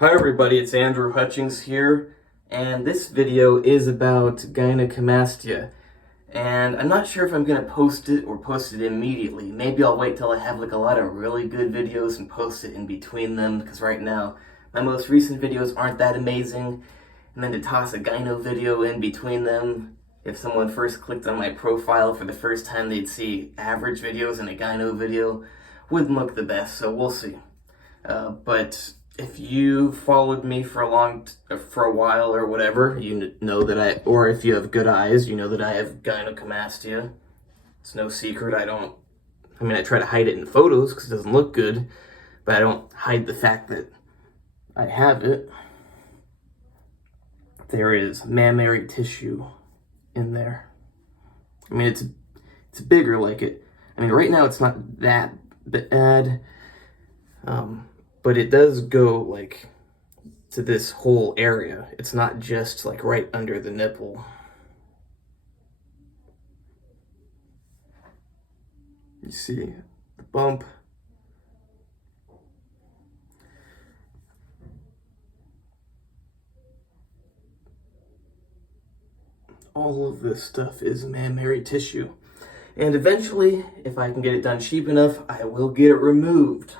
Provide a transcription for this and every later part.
Hi everybody, it's Andrew Hutchings here, and this video is about Gynocomastia. And I'm not sure if I'm going to post it or post it immediately. Maybe I'll wait till I have like a lot of really good videos and post it in between them, because right now my most recent videos aren't that amazing. And then to toss a gyno video in between them, if someone first clicked on my profile for the first time, they'd see average videos and a gyno video. Wouldn't look the best, so we'll see. But if you followed me for a while or whatever, you know that or if you have good eyes, you know that I have gynecomastia. It's no secret. I try to hide it in photos because it doesn't look good, but I don't hide the fact that I have it. There is mammary tissue in there. It's bigger like it. Right now it's not that bad. But it does go like to this whole area. It's not just like right under the nipple. You see the bump. All of this stuff is mammary tissue. And eventually, if I can get it done cheap enough, I will get it removed.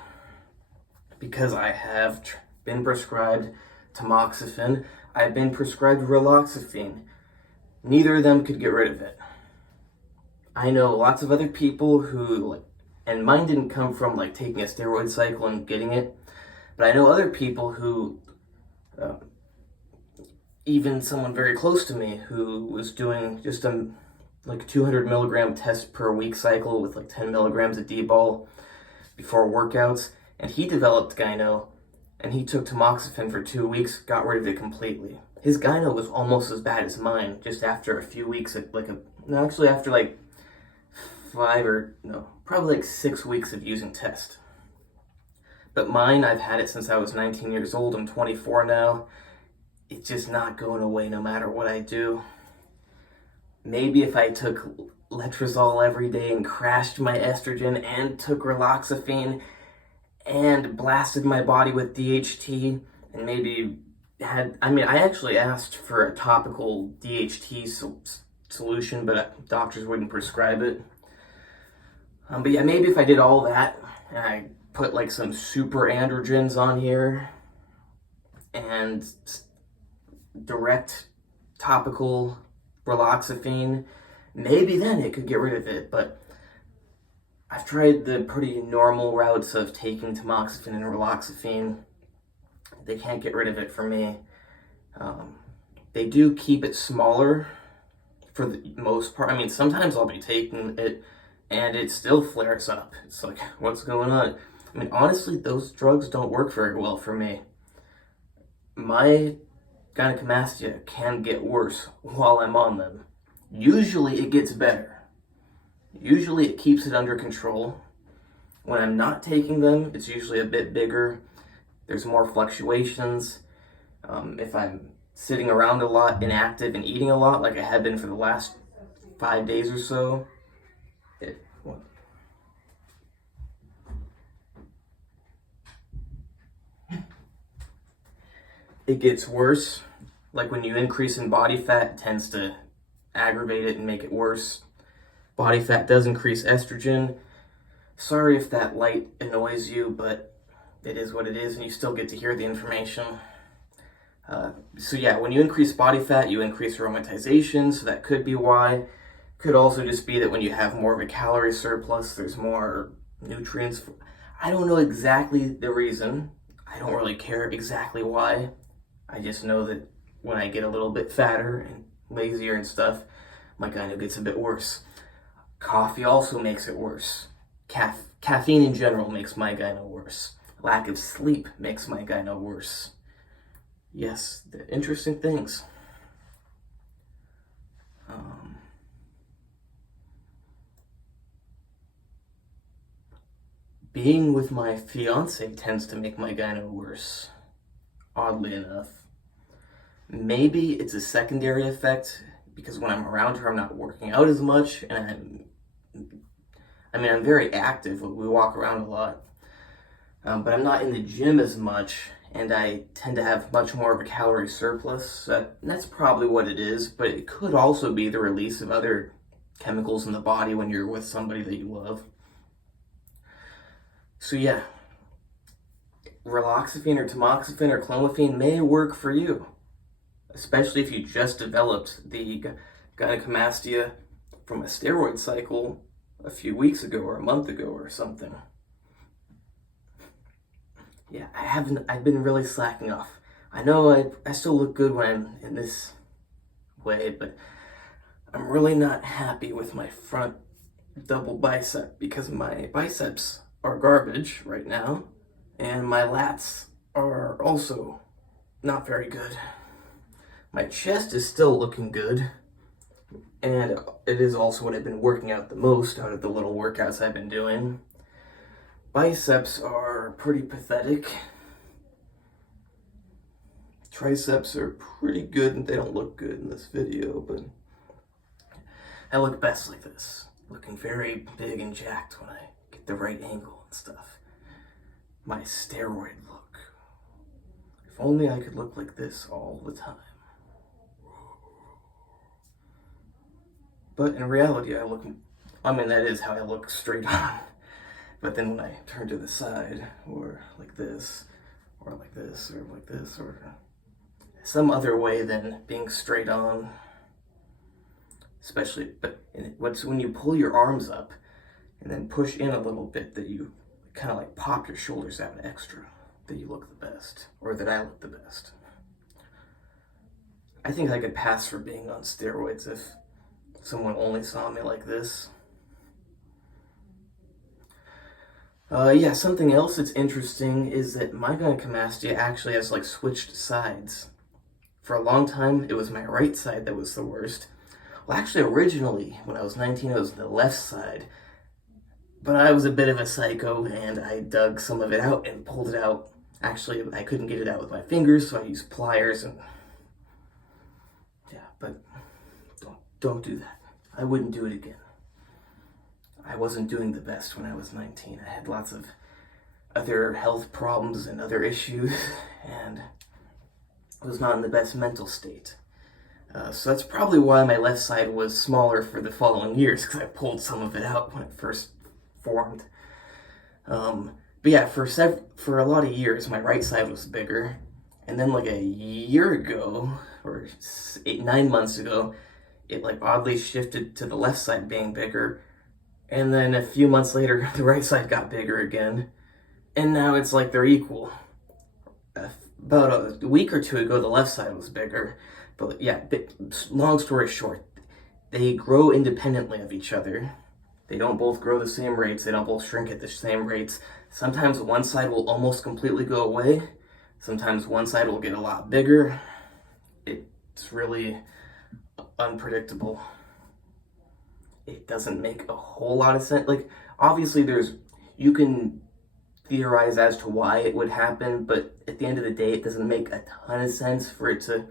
Because I have been prescribed tamoxifen, I've been prescribed raloxifene. Neither of them could get rid of it. I know lots of other people who, and mine didn't come from taking a steroid cycle and getting it, but I know other people who, even someone very close to me who was doing just a 200 milligram test per week cycle with 10 milligrams of D-ball before workouts. And he developed gyno, and he took tamoxifen for 2 weeks, got rid of it completely. His gyno was almost as bad as mine, just after a few weeks, after 6 weeks of using test. But mine, I've had it since I was 19 years old. I'm 24 now. It's just not going away no matter what I do. Maybe if I took letrozole every day and crashed my estrogen and took raloxifene and blasted my body with DHT, and maybe I actually asked for a topical DHT solution, but doctors wouldn't prescribe it. But yeah, maybe if I did all that, and I put some super androgens on here, and direct topical raloxifene, maybe then it could get rid of it, but I've tried the pretty normal routes of taking tamoxifen and raloxifene. They can't get rid of it for me. They do keep it smaller for the most part. Sometimes I'll be taking it and it still flares up. It's like, what's going on? Honestly, those drugs don't work very well for me. My gynecomastia can get worse while I'm on them. Usually it gets better. Usually it keeps it under control. When I'm not taking them, it's usually a bit bigger. There's more fluctuations. If I'm sitting around a lot, inactive, and eating a lot, like I have been for the last 5 days or so, it gets worse. Like when you increase in body fat, it tends to aggravate it and make it worse. Body fat does increase estrogen. Sorry if that light annoys you, but it is what it is, and you still get to hear the information. So yeah, when you increase body fat, you increase aromatization, so that could be why. Could also just be that when you have more of a calorie surplus, there's more nutrients. I don't know exactly the reason. I don't really care exactly why. I just know that when I get a little bit fatter and lazier and stuff, my gyno gets a bit worse. Coffee also makes it worse. Caffeine in general makes my gyno worse. Lack of sleep makes my gyno worse. Yes, the interesting things. Being with my fiance tends to make my gyno worse, oddly enough. Maybe it's a secondary effect because when I'm around her, I'm not working out as much, and I'm very active. We walk around a lot, but I'm not in the gym as much, and I tend to have much more of a calorie surplus. That's probably what it is, but it could also be the release of other chemicals in the body when you're with somebody that you love. So yeah, raloxifene or tamoxifen or clomiphene may work for you, especially if you just developed the gynecomastia from a steroid cycle a few weeks ago or a month ago or something. Yeah, I've been really slacking off. I know I still look good when I'm in this way, but I'm really not happy with my front double bicep because my biceps are garbage right now, and my lats are also not very good. My chest is still looking good, and it is also what I've been working out the most out of the little workouts I've been doing. Biceps are pretty pathetic. Triceps are pretty good, and they don't look good in this video, but I look best like this, looking very big and jacked when I get the right angle and stuff. My steroid look. If only I could look like this all the time. But in reality, that is how I look straight on. But then when I turn to the side, or like this, or like this, or like this, or some other way than being straight on, especially, but when you pull your arms up and then push in a little bit, that you kind of like pop your shoulders out extra, that you look the best, or that I look the best. I think I could pass for being on steroids if someone only saw me like this. Yeah, something else that's interesting is that my gynecomastia actually has like switched sides. For a long time, it was my right side that was the worst. Well, actually, originally, when I was 19, it was the left side. But I was a bit of a psycho, and I dug some of it out and pulled it out. Actually, I couldn't get it out with my fingers, so I used pliers, and yeah, but don't do that. I wouldn't do it again. I wasn't doing the best when I was 19. I had lots of other health problems and other issues, and I was not in the best mental state. So that's probably why my left side was smaller for the following years, because I pulled some of it out when it first formed. But yeah, for a lot of years, my right side was bigger. And then like a year ago, or 9 months ago, it like oddly shifted to the left side being bigger. And then a few months later, the right side got bigger again. And now it's like they're equal. About a week or two ago, the left side was bigger. But yeah, long story short, they grow independently of each other. They don't both grow the same rates. They don't both shrink at the same rates. Sometimes one side will almost completely go away. Sometimes one side will get a lot bigger. It's really unpredictable. It doesn't make a whole lot of sense. Like, obviously you can theorize as to why it would happen, but at the end of the day, it doesn't make a ton of sense for it to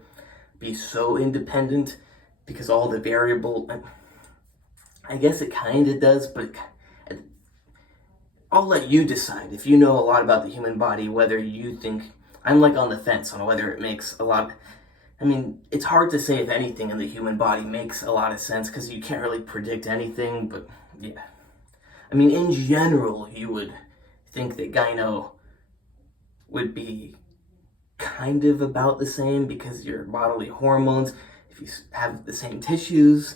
be so independent, because all the variable, I guess it kind of does, but I'll let you decide. If you know a lot about the human body, whether you think, I'm like on the fence on whether it makes a lot. I mean, it's hard to say if anything in the human body makes a lot of sense, because you can't really predict anything, but yeah. I mean, in general, you would think that gyno would be kind of about the same, because your bodily hormones, if you have the same tissues,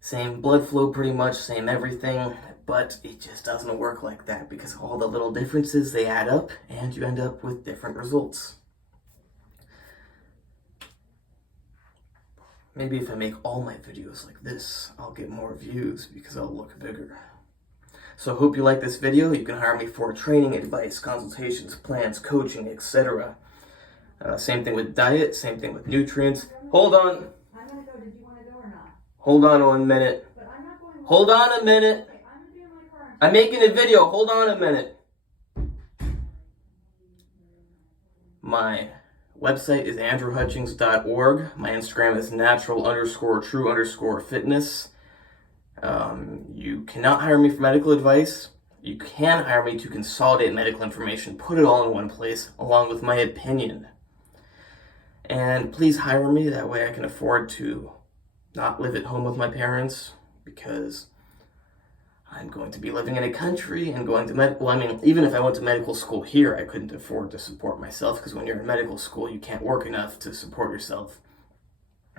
same blood flow pretty much, same everything, but it just doesn't work like that, because all the little differences, they add up, and you end up with different results. Maybe if I make all my videos like this, I'll get more views because I'll look bigger. So I hope you like this video. You can hire me for training, advice, consultations, plans, coaching, etc. Same thing with diet, same thing with nutrients. Hold on. I'm gonna go. Did you want to go or not? Hold on 1 minute. But I'm not going. Hold on a minute. Okay, I'm gonna be in my car. I'm making a video. Hold on a minute. My website is andrewhutchings.org. My Instagram is natural_true_fitness. You cannot hire me for medical advice. You can hire me to consolidate medical information, put it all in one place, along with my opinion. And please hire me, that way I can afford to not live at home with my parents, because I'm going to be living in a country and going to even if I went to medical school here, I couldn't afford to support myself, because when you're in medical school, you can't work enough to support yourself.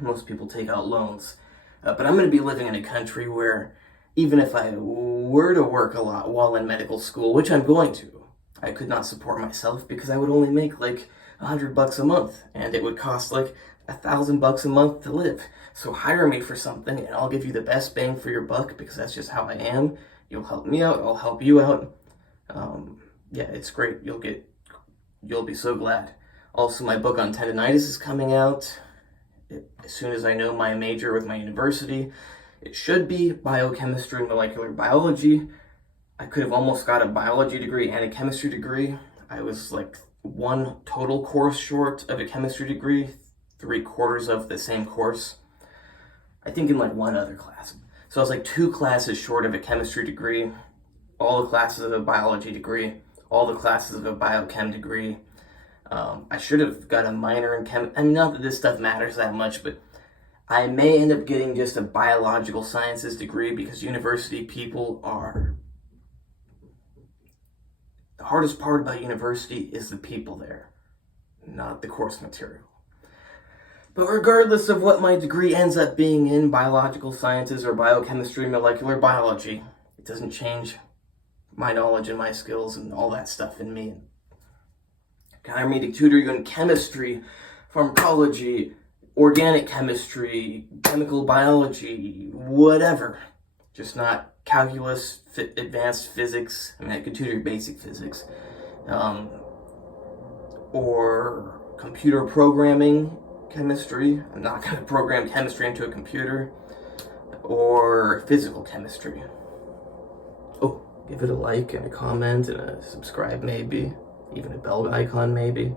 Most people take out loans. But I'm going to be living in a country where even if I were to work a lot while in medical school, which I'm going to, I could not support myself because I would only make like $100 a month, and it would cost like $1,000 a month to live. So hire me for something, and I'll give you the best bang for your buck, because that's just how I am. You'll help me out, I'll help you out. Yeah, it's great. You'll be so glad. Also, my book on tendonitis is coming out as soon as I know my major with my university. It should be biochemistry and molecular biology. I could have almost got a biology degree and a chemistry degree. I was like one total course short of a chemistry degree, 3/4 of the same course. I think in like one other class. So I was like 2 classes short of a chemistry degree, all the classes of a biology degree, all the classes of a biochem degree. I should have got a minor in chem. I mean, not that this stuff matters that much, but I may end up getting just a biological sciences degree, because university people are... The hardest part about university is the people there, not the course material. But regardless of what my degree ends up being in, biological sciences or biochemistry, molecular biology, it doesn't change my knowledge and my skills and all that stuff in me. Hire me to tutor you in chemistry, pharmacology, organic chemistry, chemical biology, whatever. Just not calculus, advanced physics. I mean, I could tutor basic physics. Or computer programming chemistry. I'm not going to program chemistry into a computer. Or physical chemistry. Oh, give it a like and a comment and a subscribe maybe. Even a bell icon maybe.